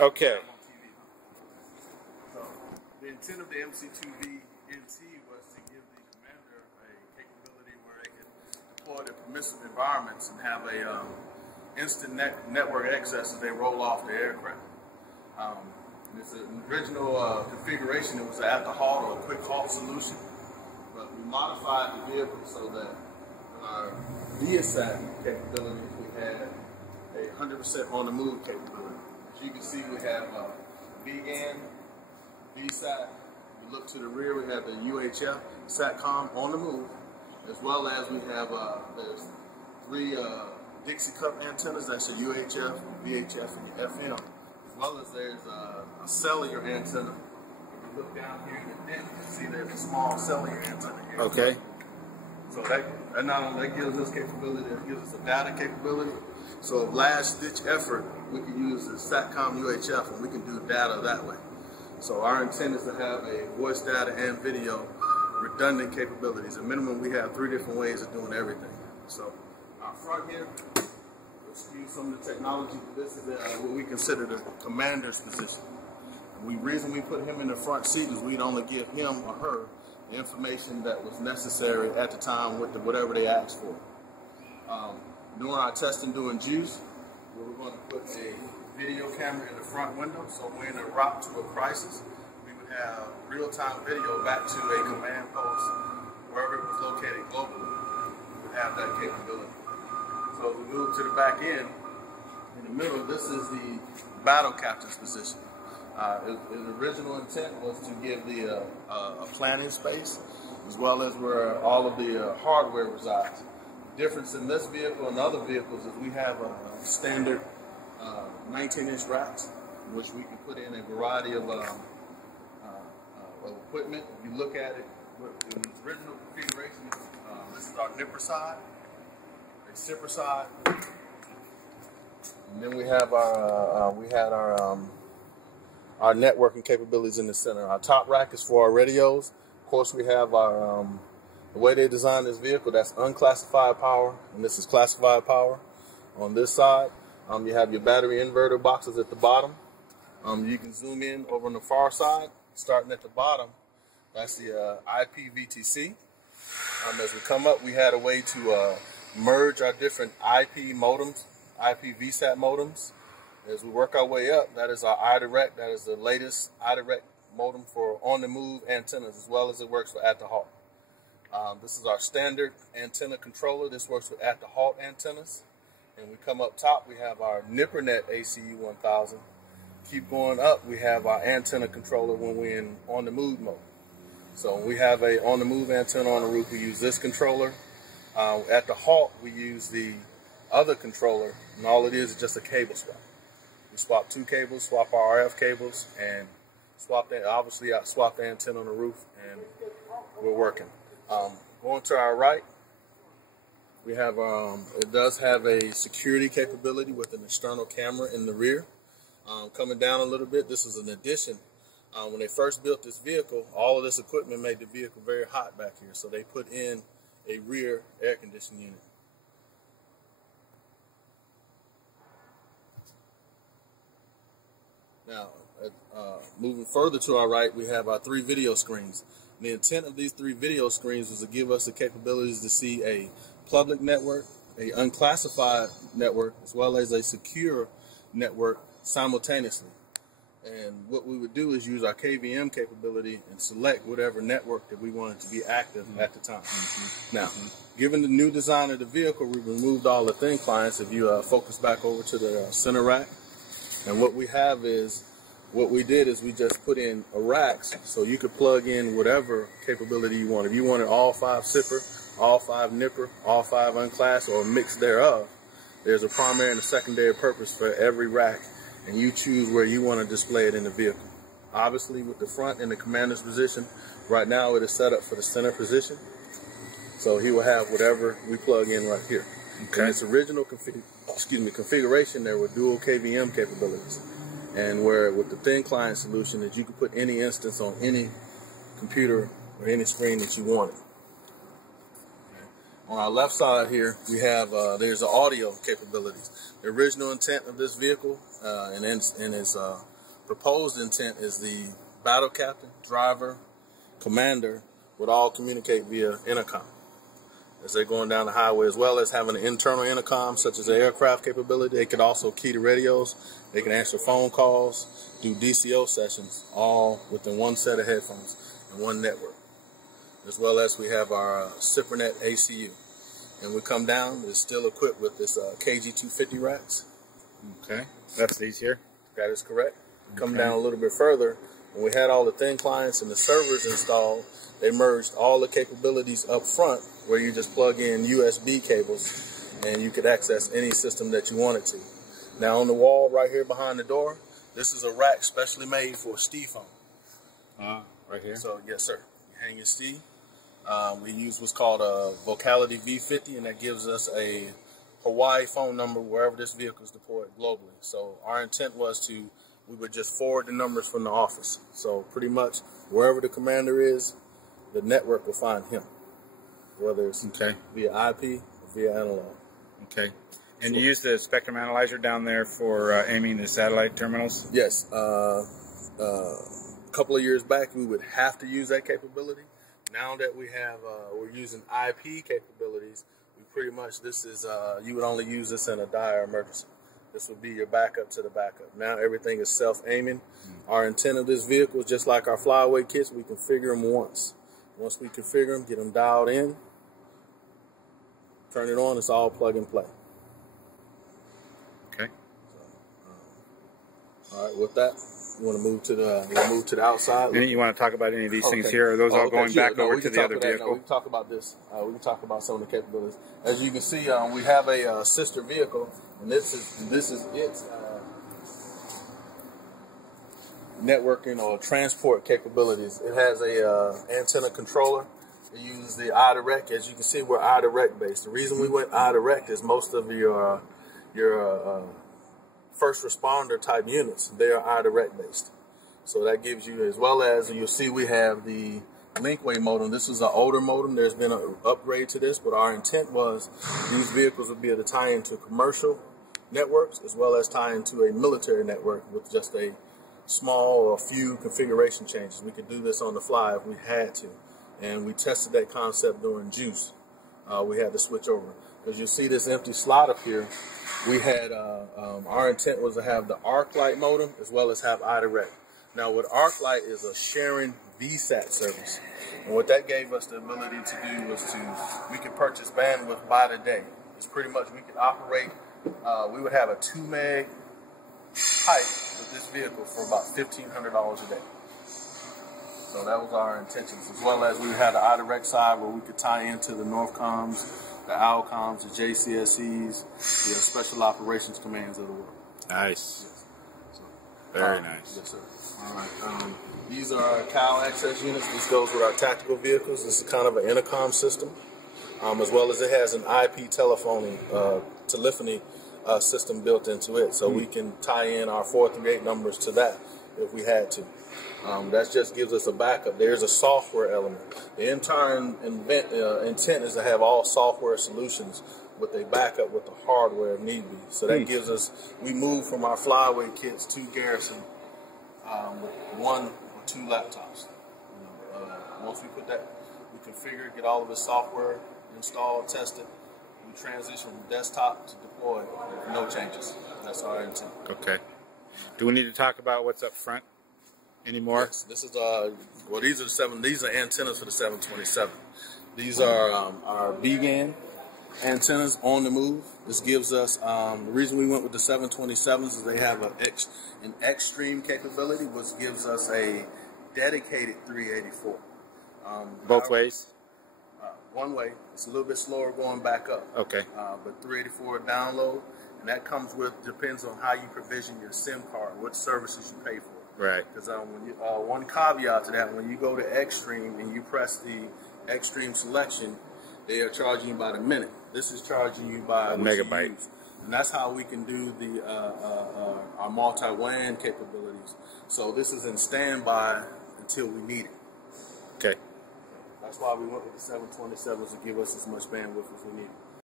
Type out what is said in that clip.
Okay. So the intent of the MC2V NT was to give the commander a capability where they can deploy their permissive environments and have a instant network access as they roll off the aircraft. It's an original configuration. It was an at-the-halt or a quick halt solution, but we modified the vehicle so that our VSAT capability, we had a 100% on-the-move capability. As you can see, we have VGAN, VSAT. We look to the rear, we have the UHF SATCOM on the move, as well as we have there's 3 Dixie Cup antennas. That's your UHF, VHF, and your FM. As well as there's a cellular antenna. If you look down here in the net, you can see there's a small cellular antenna here. Okay. So that not only gives us capability, it gives us a data capability. So if last ditch effort, we can use the SATCOM UHF and we can do data that way. So our intent is to have a voice, data, and video redundant capabilities. At minimum, we have 3 different ways of doing everything. So our front here, let's use some of the technology. This is what we consider the commander's position. The reason we put him in the front seat is we'd only give him or her the information that was necessary at the time with whatever they asked for. During our testing doing juice, we were going to put a video camera in the front window, so when in a route to a crisis, we would have real-time video back to a command post wherever it was located globally. We would have that capability. So as we move to the back end, in the middle, this is the battle captain's position. His original intent was to give the a planning space, as well as where all of the hardware resides. The difference in this vehicle and other vehicles is we have a standard 19-inch racks, which we can put in a variety of equipment. If you look at it, in the original configuration, this is our nipper side, a zipper side, and then we have our networking capabilities in the center. Our top rack is for our radios. Of course, we have our the way they designed this vehicle, that's unclassified power, and this is classified power. On this side, you have your battery inverter boxes at the bottom. You can zoom in over on the far side, starting at the bottom. That's the IPVTC. As we come up, we had a way to merge our different IP modems, IP VSAT modems. As we work our way up, that is our iDirect. That is the latest iDirect modem for on-the-move antennas, as well as it works for at-the-halt. This is our standard antenna controller. This works with at-the-halt antennas. And we come up top, we have our NipperNet ACU 1000. Keep going up, we have our antenna controller when we're in on-the-move mode. So we have a on-the-move antenna on the roof. We use this controller. At the halt, we use the other controller, and all it is just a cable swap. We swap 2 cables, swap our RF cables, and swap that. Obviously, I swapped the antenna on the roof, and we're working. Going to our right, we have it does have a security capability with an external camera in the rear. Coming down a little bit, this is an addition. When they first built this vehicle, all of this equipment made the vehicle very hot back here, so they put in a rear air conditioning unit. Now, moving further to our right, we have our 3 video screens. The intent of these 3 video screens was to give us the capabilities to see a public network, a unclassified network, as well as a secure network simultaneously. And what we would do is use our KVM capability and select whatever network that we wanted to be active at the time. Now, given the new design of the vehicle, we removed all the thin clients. If you focus back over to the center rack, and what we have is, what we did is we just put in a racks, so you could plug in whatever capability you want. If you wanted all 5 zipper, all 5 nipper, all 5 unclass, or a mix thereof, there's a primary and a secondary purpose for every rack, and you choose where you want to display it in the vehicle. Obviously, with the front in the commander's position, right now it is set up for the center position, so he will have whatever we plug in right here. Okay. In its original configuration, there were dual KVM capabilities, and where with the thin client solution, that you could put any instance on any computer or any screen that you wanted. On our left side here, we have there's the audio capabilities. The original intent of this vehicle and its proposed intent is the battle captain, driver, commander would all communicate via intercom as they're going down the highway, as well as having an internal intercom such as the aircraft capability. They could also key to radios. They can answer phone calls, do DCO sessions, all within one set of headphones and one network. As well as we have our SIPRnet ACU. And we come down, it's still equipped with this KG250 racks. Okay, that's these here? That is correct. Come down a little bit further, when we had all the thin clients and the servers installed, they merged all the capabilities up front where you just plug in USB cables and you could access any system that you wanted to. Now on the wall right here behind the door, this is a rack specially made for Steve phone. Right here? So yes sir, you hang your Steve. We use what's called a Vocality V50, and that gives us a Hawaii phone number wherever this vehicle is deployed globally. So our intent was we would just forward the numbers from the office. So pretty much wherever the commander is, the network will find him, whether it's via IP or via analog. Okay. And you use the spectrum analyzer down there for aiming the satellite terminals? Yes. A couple of years back, we would have to use that capability. Now that we have, we're using IP capabilities, we pretty much, this is, you would only use this in a dire emergency. This would be your backup to the backup. Now everything is self-aiming. Our intent of this vehicle is just like our flyaway kits, we configure them once. Once we configure them, get them dialed in, turn it on, it's all plug and play. Okay. So, all right, with that, you want to move to the outside. And you want to talk about any of these things here? Or are those all going back over to the other vehicle? No, we can talk about this. We can talk about some of the capabilities. As you can see, we have a sister vehicle, and this is its networking or transport capabilities. It has a antenna controller. It uses the iDirect. As you can see, we're iDirect based. The reason we went iDirect is most of your first responder type units, they are iDirect based. So that gives you, as well as you'll see we have the Linkway modem. This is an older modem. There's been an upgrade to this, but our intent was these vehicles would be able to tie into commercial networks as well as tie into a military network with just a small or a few configuration changes. We could do this on the fly if we had to. And we tested that concept during JUICE. We had to switch over. As you see this empty slot up here, we had, our intent was to have the ArcLight modem as well as have iDirect. Now what ArcLight is a sharing VSAT service. And what that gave us the ability to do was we could purchase bandwidth by the day. It's pretty much, we could operate, we would have a 2 meg pipe with this vehicle for about $1,500 a day. So that was our intentions, as well as we had the iDirect side where we could tie into the Northcoms, the OWLCOMs, the JCSEs, the Special Operations Commands of the world. Nice. Yes. So, very nice. Yes, sir. All right. These are our CAL access units. This goes with our tactical vehicles. This is kind of an intercom system, as well as it has an IP telephony system built into it, so we can tie in our 438 numbers to that if we had to. That just gives us a backup. There's a software element. The entire intent is to have all software solutions with a backup with the hardware if need be. So that gives us, we move from our flyaway kits to Garrison with 1 or 2 laptops. Once we put that, we configure, get all of the software installed, tested. We transition from desktop to deploy with no changes. That's our intent. Okay. Do we need to talk about what's up front anymore? Yes, this is well, these are antennas for the 727. These are our BGAN antennas on the move. This gives us the reason we went with the 727s is they have an extreme capability, which gives us a dedicated 384. Both ways? One way. It's a little bit slower going back up. Okay. But 384 download, and that comes with, depends on how you provision your SIM card, what services you pay for. Right. Because one caveat to that, when you go to Extreme and you press the Extreme selection, they are charging you by the minute. This is charging you by a megabyte. And that's how we can do the our multi-WAN capabilities. So this is in standby until we need it. Okay. That's why we went with the 727s to give us as much bandwidth as we need.